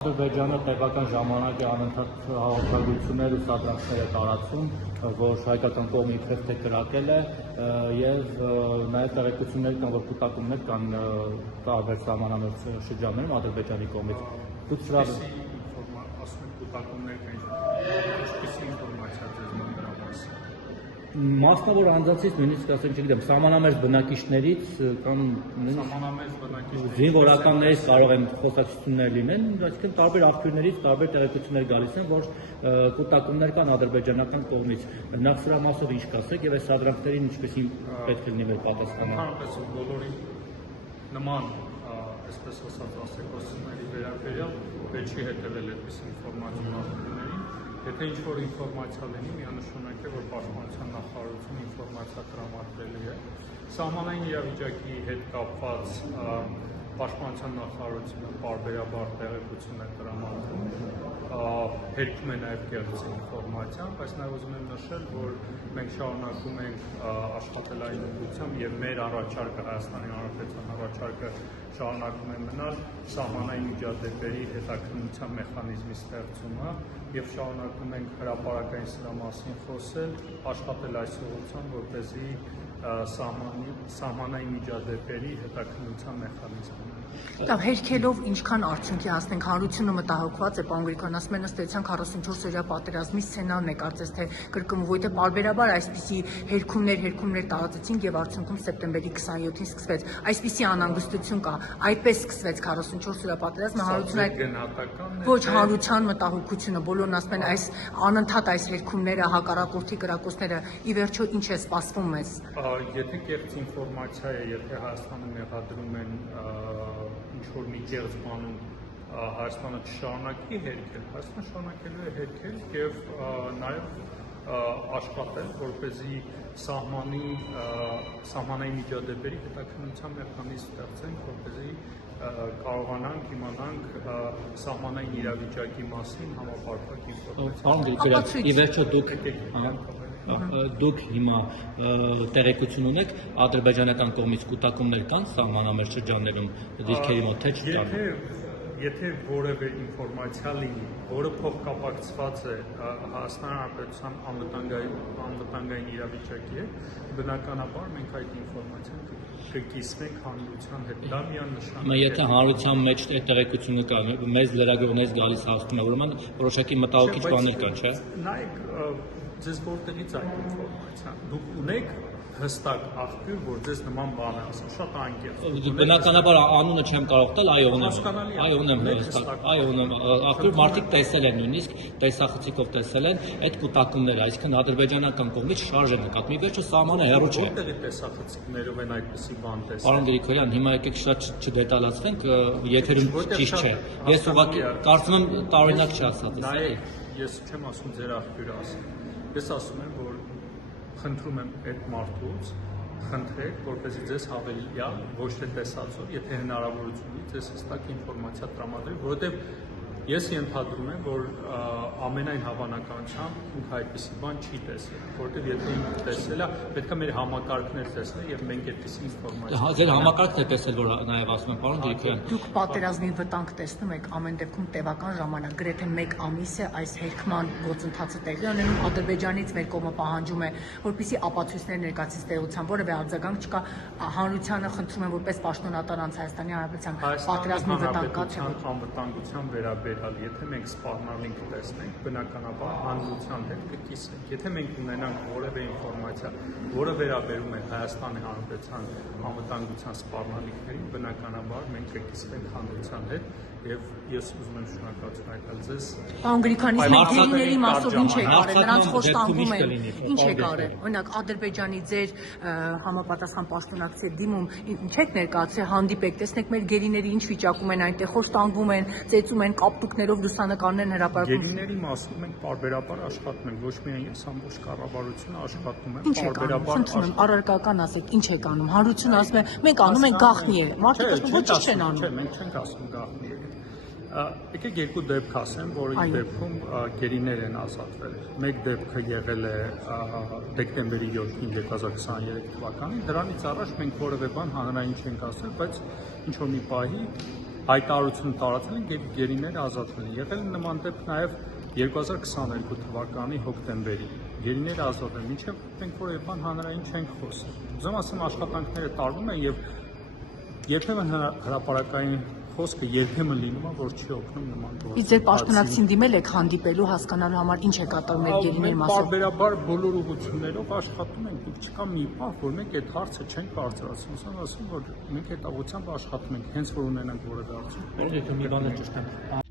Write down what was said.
Ադրբեջանը տեղական ժամանակ է անընդհատ հաղորդագրություններ ու սադրանքներ է տարածում, որ հայկական կողմը իբրև թե կրակել է, եւ նաեւ տեղեկություններ կան, որ կուտակումներ կան տարբեր սահմանամերձ շրջաններում Ադրբեջանի կողմից։ Դուք սրա ասում կուտակումներ կան, ինչպիսի ինֆորմացիա ձեզ մոտ դրա մասին։ Մասնավոր անձանցից, նույնիսկ ասեմ, չգիտեմ, սահմանամերձ բնակիչներից կամ Սահմանամերձ բնակիչներից զինվորականներից կարող են խոսակցություններ լինեն, այսինքն տարբեր աղբյուրներից տարբեր տեղեկություններ գալիս են, որ կուտակումներ կան ադրբեջանական կողմից։ Նախ սրա մասով ինչ կասեք եւ այս սադրանքներին ինչպեսին պետք է լինի մեր պատասխանը։ Ընդհանրապես բոլորի նման, այսպես ասած, ասեկոսների վերաբերյալ պետք չի հետևել այդպես ինֆորմացիաներին։ Եթե ինչ-որ ինֆորմացիա լինի, միանշանակ է, որ Պաշտպանության նախարարությունը ինֆորմացիա տրամադրելու է։ Սահմանային իրավիճակի հետ կապված Պաշտպանության նախարարությունը պարբերաբար տեղեկություն է տրամադրում, հերքում է նաև կեղծ ինֆորմացիան, բայց նաև ուզում եմ նշել, որ մենք շարունակում ենք աշխատել այն ուղղությամբ եւ մեր առաջարկը Հայաստանի Հանրապետության առաջարկը շարունակում է մնալ սահմանային միջադեպերի հետաքննության մեխանիզմի ստեղծումը եւ շարունակում ենք հրապարակային սրա մասին խոսել, աշխատել այս ուղղությամբ, որպեսզի սահմանային միջադեպերի հետաքննության մեխանիզմը։ Լավ, հերքելով ինչքան արդյունքի հասնենք, հանրությունը մտահոգված է, պարոն Գրիգորյան, ասում են ըստ էության 44-օրյա պատերազմի սցենարն է կարծես թե կրկնվում, որտեղ պարբերաբար այսպիսի հերքումներ տարածեցինք եւ արդյունքում սեպտեմբերի 27-ին սկսվեց։ Այսպիսի անհանգստություն կա, այդպես սկսվեց 44-օրյա պատերազմը, հանրությունը ոչ հանրության մտահոգությունը, բոլորն ասում են այս անընդհատ այս հերքումները, հակառակորդի կրակոցները ի վերջո ինչ է սպասվում մեզ։ Եթե կեղծ ինֆորմացիա է, եթե Հայաստանը մեղադրում են ինչ-որ մի կեղծ բանում Հայաստանը չշարունակի հերքել, Հայաստանը շարունակելու է հերքել եւ նաեւ աշխատել, որպեսզի սահմանային միջադեպերի հետաքննության մեխանիզմ ստեղծենք, որպեսզի կարողանանք իմանանք սահմանային իրավիճակի մասին համապարփակ ինֆորմացիա։ Պարոն Գրիգորյան, ի վերջո դուք հիմա տեղեկություն ունեք ադրբեջանական կողմից կուտակումներ կան սահմանամերձ շրջաններում դիրքերի մոտ թե չկան։ Եթե որևէ ինֆորմացիա լինի, որը փոխկապակցված է Հայաստանի Հանրապետության անվտանգային իրավիճակի հետ, բնականաբար մենք այդ ինֆորմացիան կկիսվենք հանրության հետ։ Դա միանշանակ է։ Եթե հանրության մեջ այդ տեղեկությունը կա, մեզ լրագրողներից գալիս հասնում է, ուրեմն որոշակի մտահոգիչ բաներ կան, չէ՞։ Նայեք, ձեզ որտեղից այդ ինֆորմացիան։ Դուք ունեք հստակ աղբյուր, որ ձեզ նման բան է ասում, շատ անկեղծ։ Բնականաբար անունը չեմ կարող տալ, այո ունեմ հստակ, այո ունեմ աղբյուր, մարդիկ տեսել են նույնիսկ տեսախցիկով տեսել են այդ կուտակումները, այսինքն ադրբեջանական կողմից շարժ է նկատվում, ի վերջո սահմանը հեռու չէ։ Որտեղի տեսախցիկներով են այդպիսի բան տեսել։ Պարոն Գրիգորյան, հիմա եկեք շատ չդետալացվենք, եթերում ճիշտ չէ։ Ես ուղղակի կարծում եմ տարօրինակ չասած ես։ Նայեք, ես չեմ ասում ձեր աղբյուրը ասել։ Ես ասում եմ, որ խնդրում եմ այդ մարդուց, խնդրեք, որպեսզի ձեզ հավելյա ոչ թե տեսածով, եթե հնարավորություն ունի, ձեզ հստակ ինֆորմացիա տրամադրի, որովհետև ես ենթադրում եմ, որ ամենայն հավանականությամբ ինքը այդպիսի բան չի տեսել, որովհետև եթե ինքը տեսել է, պետք է մեր համակարգն էլ տեսնել եւ մենք այդպիսի ինֆորմացիա։ Ձեր համակարգն է տեսել, որ նաեւ ասում եմ, պարոն Գրիգորյան։ Դուք պատերազմի վտանգ տեսնում եք ամեն դեպքում տևական ժամանակ, գրեթե 1 ամիս է այս հերքման գործընթացը տեղի ունենում, Ադրբեջանից մեր կողմը պահանջում է, որպեսզի ապացույցներ ներկայացնի տեղության, որևէ արձագանք չկա, հանրությանը խնդրում են որպես պաշտոնատար անձ Հայաստանի Հանրապետության պատերազմի վտանգ կա թե ոչ։ Անվտանգության վերաբերյալ, եթե մենք սպառնալիք տեսնենք, բնականաբար հանրության հետ կկիսենք։ Եթե մենք ունենանք որևէ ինֆորմացիա, որը վերաբերում է Հայաստանի Հանրապետության անվտանգության սպառնալիքներին, բնականաբար մենք կկիսվենք հանրության հետ եւ ես ուզում եմ շնորհակալություն հայտնել ձեզ։ Պարոն Գրիգորյան, իսկ գերիների մասով ինչ է կարել, նրանց խոստանգում են, ինչ է կարել։ Օրինակ Ադրբեջանի ձեր համապատասխան պաշտոնակցի դիմում ինչ եք ներկայացրել, հանդիպեք, տեսնեք մեր գերիները ինչ վիճակում են այնտեղ, խոստանգում են, ծեծում են, կապտուկներով լուսանկարներ հրապարակում։ Գերիների մասով մենք պարբերաբար աշխատում ենք, ոչ միայն ես, ամբողջ կառավարությունը աշխատում է Ինչ եք անում, խնդրում եմ, առարկական ասեք, ինչ եք անում։ Հանրությունը ասում է, մենք անում ենք գաղտնի է, մարդիկ ասում ոչինչ չեն անում։ Չէ, մենք չենք ասում գաղտնի է։ Եկեք երկու դեպք ասեմ, որի դեպքում գերիներ են ազատվել։ Մեկ դեպքը եղել է դեկտեմբերի 7-ին 2023 թվականին։ Դրանից առաջ մենք որևէ բան հանրային չենք ասել, բայց ինչ որ մի պահի հայտարարություն տարածել են եւ գերիները ազատվել են։ Եղել է նման դեպք նաեւ 2022 թվականի հոկտեմբերին։ Գերիները ազատվել, մինչև մենք որ երբան հանրային չենք խոսել։ Ուզում ասեմ աշխատանքները տարվում են եւ երբեմն հրապարակային խոսքը երբեմն լինում է, որ չի օգնում նման գործ։ Իսկ ձեր պաշտոնակցին դիմել եք հանդիպելու հասկանալու համար ինչ է կատարում այդ գերիների մասով։ Պարբերաբար բոլոր ուղղություններով աշխատում ենք, ու չկա մի բան, որ մենք այդ հարցը չենք բարձրացնում։ Ասում որ մենք այդ ուղղությամբ աշխատում ենք, հենց որ ունենանք որևէ արդյունք։ Եթե մի բան է ճշտեմ։